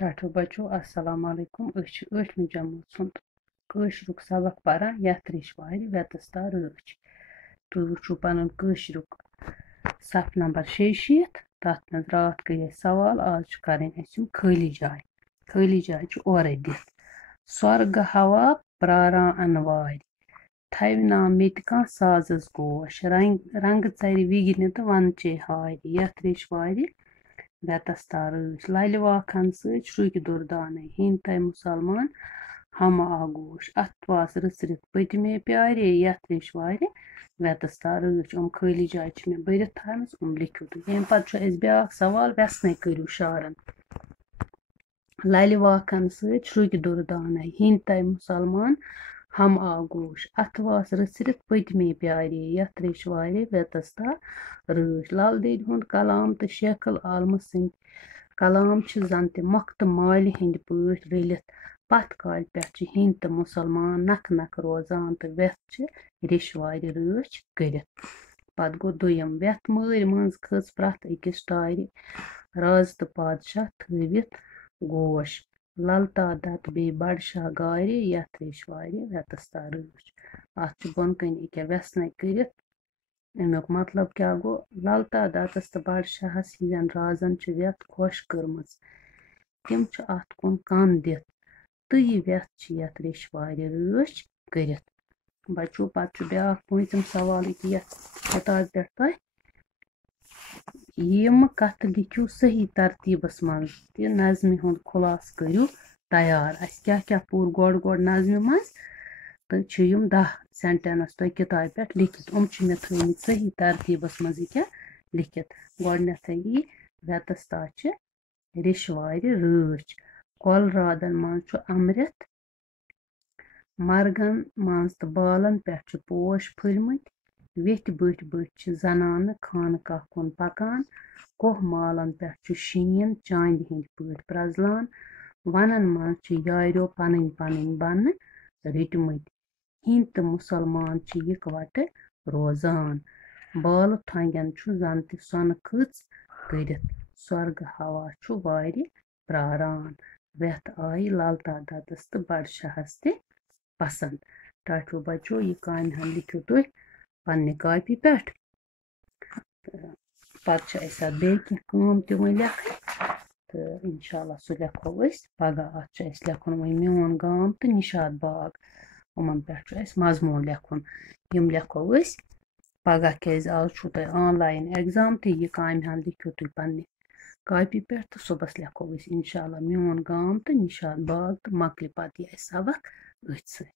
टाठो बचो अस्सलाम वालेकुम ٲठمہِ जमात सुंद कٲशरुक सबक परान यथ रिश वारि वेतस्ता रच तुह वुचू पनुन कٲशरुक सफ नंबर 60 तथ मज रात गई सवाल आज करें खाली जाय ओरे दिथ स्वर्ग हवा प्रारा अनवार थव ना मेत कह साजस गोश रंग चर विघ्न तो वन चे हार यथ रिश वारि वेतस्ता रच लल वाखन सृक दुर्दान हिंद तय मुसलमान हम आगोश अथवास रचरित पतमे प्यारे यथ रिश वारि वेतस्ता रच खाली जाय मे भरत थमस लिखियो तुम अम पे ब्या सवाल व्यसन करू शारन लल वाखन सृक दुर्दान हिंद तय मुसलमान हम आगोश अथवास रचरित पतमे प्यारे यथ रिश वारि वेतस्ता रच लाल देद हुंद कलाम तो शेखल आलम सिंह कलाम जन त मख्त माल हंद पट रलित पथ काल पे हिंद तो मुसलमान नख नख रोजान तो व्यथ रिश वारि रच कर पत गो दुयम व्यथ मर मज खच प्रथ अकिस टार राज तो पादशाह थवित गोश ललता दत बे बड़शाह गार यथ रिश वारि वेतस्ता रच अत बन कन अके व्यसन कर अमुक मतलब क्या गो ललता दतस तो बादशाहस हिंदन राजन व्यथ खुश कर्मच तिम अत कुन कान दित तो यह व्यथ यथ रिश वारि रच कर बचो पत ब्या पूंचम सवाल किताब पे यम कथ लिखियो सही तरतीबस मज तो नज़्म हुंद खुलास करू तैयार अस क्या पूर गोड़ नज़्म मज तो 10 सेंटेंस तुम किताब पे लिखित मे थमित सही तरतीबस मज लिखित गोडनेथ यी वेतस्ता रिश वारि रच कल रादन मज अमृत मर्गन मज तो बालन पे पोश फुलमत वेथ बठ जनान खानकाह कुन पकान कोह मालन पे शीन चांद हिंद पट प्रजलान वनन मज यारो पन बन रटमत हिंद तो मुसलमान इकवट रोजान बाल थंगन जन त सन खच कर स्वर्ग हवा वारि प्रारान व्यथ आय ललता दतस तो बड़शाहस त पसंद टाठो बचो यह काम लिखियो तुम पन्ने कॉपी पे पत बे कम लेख तो इंशाल्लाह सह लेखो पगह अत लेखुन वो मोन गाम तो निशात बाग उमन पे मजमून लेखुन यम लेखो पगह क्या आज तुम ऑनलाइन एग्जाम तो यह काम लिखियो तुम पन्ने कॉपी पे तो सुबह लेखो इंशाल्लाह मोन गाम तो निशात बाग तो मकल पत यह सबक अथ स